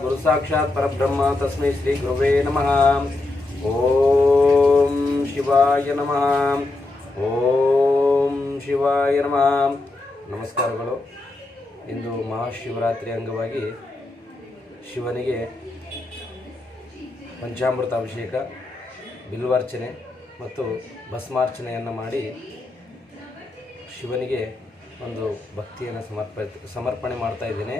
ಗುರು ಸಾಕ್ಷಾತ್ ಪರಬ್ರಹ್ಮ ತಸ್ಮೈ ಶ್ರೀ ಗುರುವೇ ನಮಃ. ಓಂ ಶಿವಾಯ ನಮಃ. ಓಂ ಶಿವಾಯ ನಮಃ. ನಮಸ್ಕಾರಗಳು. ಇಂದು ಮಹಾಶಿವರಾತ್ರಿ ಅಂಗವಾಗಿ ಶಿವನಿಗೆ ಪಂಚಾಮೃತ ಅಭಿಷೇಕ ಬಿಲ್ವಾರ್ಚನೆ ಮತ್ತು ಭಸ್ಮಾರ್ಚನೆಯನ್ನು ಮಾಡಿ ಶಿವನಿಗೆ ಒಂದು ಭಕ್ತಿಯನ್ನು ಸಮರ್ಪ ಸಮರ್ಪಣೆ ಮಾಡ್ತಾ ಇದ್ದೇನೆ.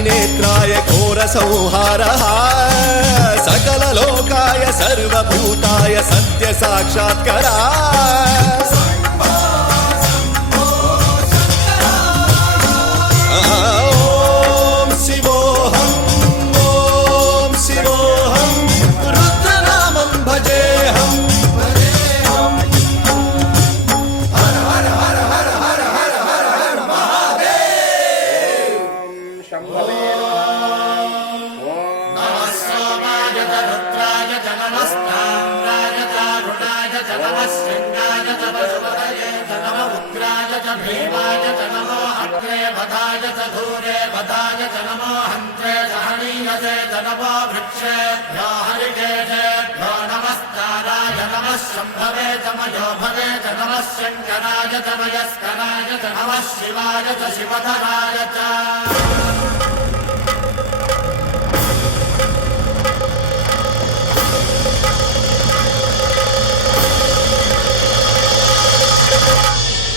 अग्निनेत्राय घोरसंहारः सकललोकाय सर्वभूताय सत्यसाक्षात्करा सोमाय च रुद्राय च नमस्ताम्राय चारुणाय च नमः शृङ्गाय च पशुपतये च नम उग्राय च भीमाय च नमो अग्रे वधाय च धूरे वधाय च नमो हन्त्रे च हनीयसे च नमो वृक्षेभ्यो हरिकेशेभ्यो नमस्काराय नमः शम्भवे च मयो भवे च नमः शङ्कराय च मयस्कराय च नमः शिवाय च शिवधराय च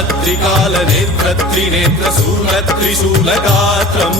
కాళత్రి కాళనేత్రి నేత్రూలత్రి శూలగాత్రం